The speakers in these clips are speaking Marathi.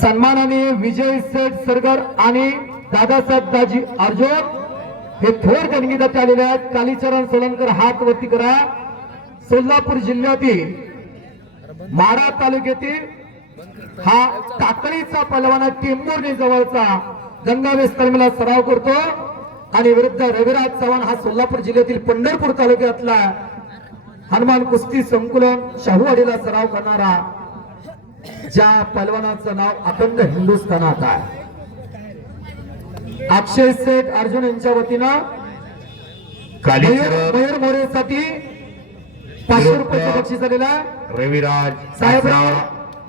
सन्मानाने विजय सेठ सरगर आणि दादासाहेब दाजी अर्जुन हे थोर देणगीदार आलेले आहेत. कालीचरण सोलनकर हात वरती करा. सोलापूर जिल्ह्यातील माढा तालुक्यातील हा टाकळीचा पहलवान टेंभुर्णी जवळचा गंगावेस तालमीला सराव करतो आणि विरुद्ध रविराज चव्हाण हा सोलापूर जिल्ह्यातील पंढरपूर तालुक्यातला हनुमान कुस्ती संकुलन शाहूवाडीला सराव करणारा ज्या पहलवानाचं नाव अखंड हिंदुस्थानात आहे. अक्षय सेठ अर्जुन यांच्या वतीनं मयूर मोरेसाठी 500 रुपयाचं बक्षीस झालेला. रविराज साहेब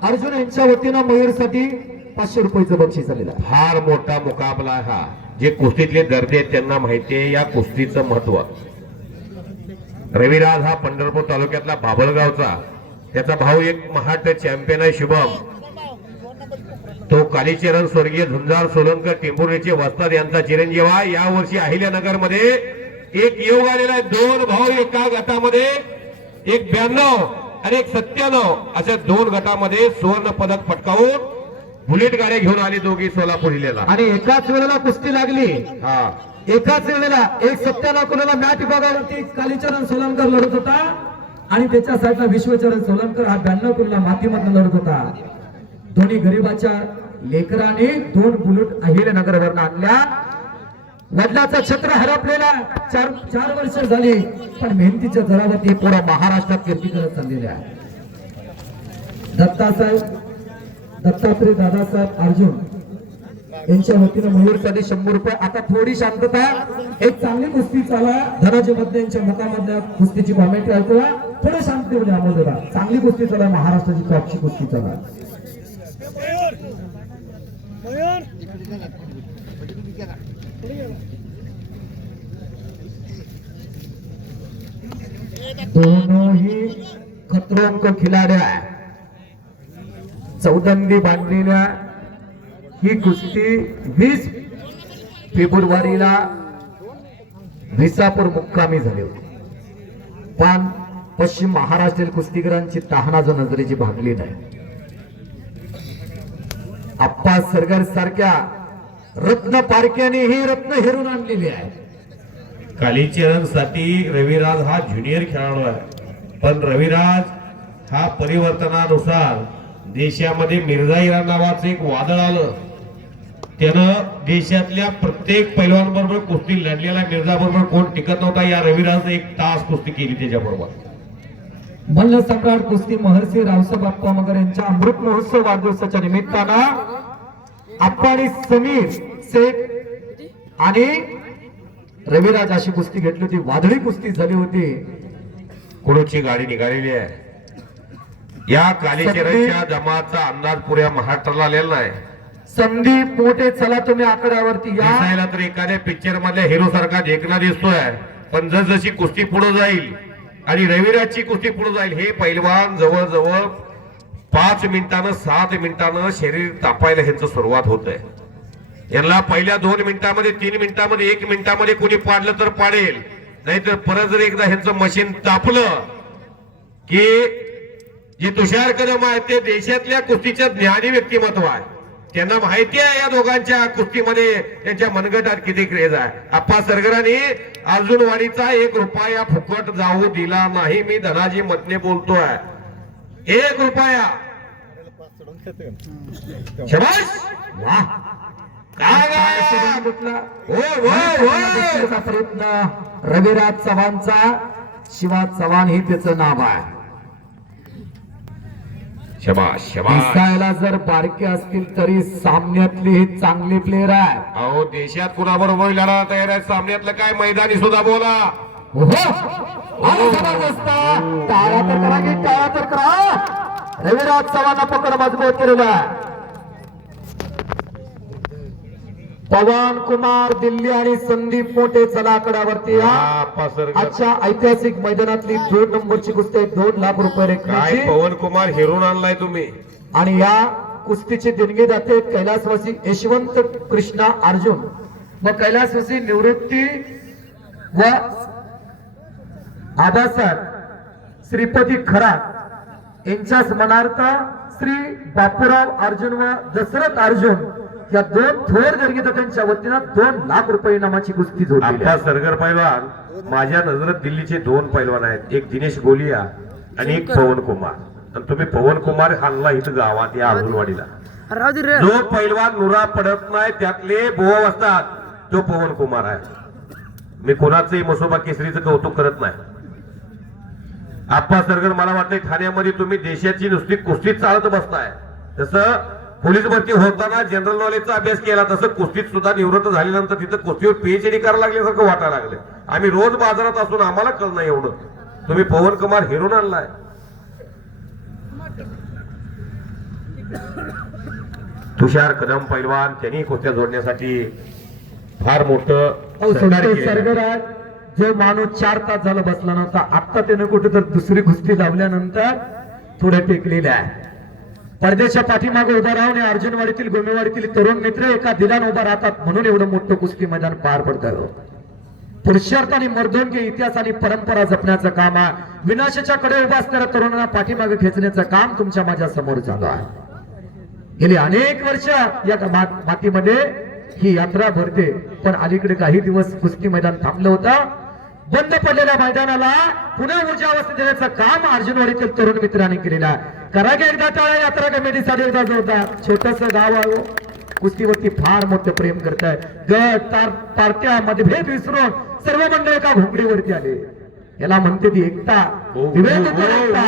अर्जुन यांच्या वतीनं मयूरसाठी 500 रुपयाचं बक्षीस झालेलं. फार मोठा मुकाबला आहे हा. जे कुस्तीतले दर्दे आहेत त्यांना माहिती आहे या कुस्तीचं महत्व. रविराज हा पंढरपूर तालुक्यातला बाभळगावचा, त्याचा भाऊ एक महाराष्ट्र चॅम्पियन आहे शुभम. तो कालीचरण स्वर्गीय झुंजार सोलनकर टेंभुर्णीचे वस्ताद यांचा चिरंजीव आहे. या वर्षी अहिल्यानगर मध्ये एक योग आलेला आहे. 2 भाऊ एका गटामध्ये, एक 92 आणि एक 97 अशा 2 गटामध्ये सुवर्ण पदक पटकावून बुलेट गाड्या घेऊन आले दोघी सोलापूर जिल्ह्याला. आणि एकाच वेळेला कुस्ती लागली. हा, एकाच वेळेला एक 97 कोणाला मॅट विभागावरती कालीचरण सोलनकर लढत होता आणि त्याच्या साईडला विश्वचरण सोलनकर हा 92 कोणाला मातीमधून लढत होता. दोन्ही गरीबाच्या लेकराने 2 बुलेट अहिल्यानगरवरून आणल्या. वडिलाचा छत्र हरपलेला 4 वर्ष झाली, पण मेहनतीच्या जोरावरती पुरा महाराष्ट्रात कीर्ती करत चाललेले आहे. दत्तात्रय दादासाहेब अर्जुन यांच्या वतीनं मयूरसाठी 100 रुपये. आता थोडी शांतता, एक चांगली कुस्ती चाला. धनाजी मध्ये यांच्या मुखामधल्या कुस्तीची कॉमेंट्री ऐकूया. थोडे शांततेमध्ये आमोद होता. चांगली कुस्ती चाला, महाराष्ट्राची टॉपची कुस्ती चाला. दोनों ही खतरों को खिलाड्या चौदंडी बांधलेल्या ही कुस्ती 20 फेब्रुवारीला विसापूर मुक्कामी झाली होती. पण पश्चिम महाराष्ट्रीय कुस्तीगरांची तहाना जो नजरेची भागली नाही. आप्पा सरगर सारख्या रत्न पारख्याने ही रत्न हेरून आणलेली आहे. कालीचरण साठी रविराज हा ज्युनियर खेळाडू आहे, पण रविराज हा परिवर्तनानुसार देशामध्ये मिर्झा इराण नावाचं एक वादळ आलं. त्यानं देशातल्या प्रत्येक पैलवान बरोबर कुस्ती लढलेला मिर्झा बरोबर कोण टिकत नव्हता. या रविराजने 1 तास कुस्ती केली त्याच्याबरोबर. मल्ल सम्राट कुस्ती महर्षी रावसाहेब आप्पा मगर यांच्या अमृत महोत्सव वाढदिवसाच्या निमित्तानं आप्पा आणि समीर शेख आणि रविराज अशी कुस्ती घेतली होती. वादळी कुस्ती झाली होती. कुडूची गाडी निघालेली आहे. या कालीचरणच्या जमाचा अंदाज पुऱ्या महाराष्ट्राला आलेला नाही. संदीप मोठे चला तुम्ही आकड्यावरती या. दिसायला तर एखाद्या पिक्चर मधल्या हिरो सारखा देखना दिसतोय, पण जशी कुस्ती पुढे जाईल आणि रविराजची कुस्ती पुढे जाईल, हे पैलवान जवळजवळ 5 मिनिटानं 7 मिनिटानं शरीर तापायला ह्यांचं सुरुवात होत आहे. यांना पहिल्या 2 मिनिटांमध्ये 3 मिनिटांमध्ये 1 मिनिटांमध्ये कोणी पाडलं तर पाडेल, नाहीतर परत जर एकदा ह्यांचं मशीन तापलं की जे तुषार कदम आहेत ते देशातल्या कुस्तीच्या ज्ञानी व्यक्तिमत्व आहे. त्यांना माहिती आहे या दोघांच्या कुस्तीमध्ये त्यांच्या मनगटात किती क्रेज आहे. आप्पा सरगरांनी अर्जुनवाडीचा 1 रुपया फुकट जाऊ दिला नाही. मी धनाजी मतने बोलतोय. 1 रुपया. शाबास, वाह, काय प्रयत्न. रविराज चव्हाणचा, शिवा चव्हाण ही त्याचं नाव आहे. शबाश शबाश. दिसायला जर बारके असतील तरी सामन्यातले हे चांगले प्लेयर आहे. अहो देशात कुणाबरोबर लढा तयार आहे. सामन्यातलं काय मैदानी सुद्धा बोला. जबरदस्त. टाळा तर करा की टाळा तर करा. रविराज चव्हाण पकड मजबूत केलेला आहे. पवन कुमार दिल्ली आणि संदीप मोठे चला आकड्यावरती या. आजच्या ऐतिहासिक मैदानातली 2 नंबरची कुस्ती 2 लाख रुपये काय पवन कुमार हिरून आणलाय तुम्ही. आणि या कुस्तीचे देणगीदाते कैलासवासी यशवंत कृष्णा अर्जुन व कैलासवासी निवृत्ती व आबासाहेब श्रीपती खरात यांच्या स्मरणार्थ श्री बापूराव अर्जुन व दशरथ अर्जुन या दोन थोर गर्गीदात्यांच्या वतीनं 2 लाख रुपये इनामाची कुस्ती जोडली आप्पा सरगर पैलवान माझ्या नजरेत दिल्लीचे 2 पैलवान आहेत, एक दिनेश गोलिया आणि एक पवन कुमार. आणि तुम्ही पवन कुमार हाणला इथं गावात या अर्जुनवाडीला. जो पैलवान नुरा पडत नाही त्यातले बोवा असतात तो पवन कुमार आहे. मी कोणाचंही मसोबा केसरीचं कौतुक करत नाही. आप्पा सरगर मला वाटतंय ठाण्यामध्ये तुम्ही देशाची नुसती कुस्तीत चालत बसताय. तसं पोलीस भरती होताना जनरल नॉलेजचा अभ्यास केला, तसं कुस्तीत सुद्धा निवृत्त झाल्यानंतर तिथं कुस्तीवर पीएचडी करायला लागल्यासारखं वाटायला लागलं. आम्ही रोज बाजारात असून आम्हाला कळलं नाही एवढं. तुम्ही पवन कुमार हिरून आणलाय. तुषार कदम पैलवान त्यांनी कुस्त्या जोडण्यासाठी फार मोठं सहकार्य केलेलं आहे. सरगराज जो माणूस 4 तास झाला बसला नव्हता, आता त्यानं कुठे तर दुसरी कुस्ती लावल्यानंतर थोडे टेकलेले आहे. परदेशा पाठीमागे उभा राहून अर्जुनवाडीतील गोमेवाडीतील तरुण मित्र एका दिलान उभा राहतात म्हणून एवढं मोठं कुस्ती मैदान पार पडतं. पुरुषार्थ आणि मर्दोन के इतिहास आणि परंपरा जपण्याचं काम आहे. विनाशाच्या कडे उभा असणाऱ्या तरुणांना पाठीमागे खेचण्याचं काम तुमच्या माझ्या समोर चालू आहे. गेली अनेक वर्ष या मातीमध्ये ही यात्रा भरते, पण अलीकडे काही दिवस कुस्ती मैदान थांबलं होतं. बंद पडलेल्या मैदानाला पुन्हा ऊर्जा अवस्थेत देण्याचं काम अर्जुनवाडीतील तरुण मित्रांनी केलेलं आहे. करा की एकदा टाळ्या यात्रा कमिटीसाठी एकदा जोरदार. छोटस गाव आहे, कुस्तीवरती फार मोठं प्रेम करताय. गट पार्ट्या मतभेद विसरून सर्व मंडळ एका घोंगडीवरती आले. याला म्हणते ती एकता. विवेक एकता.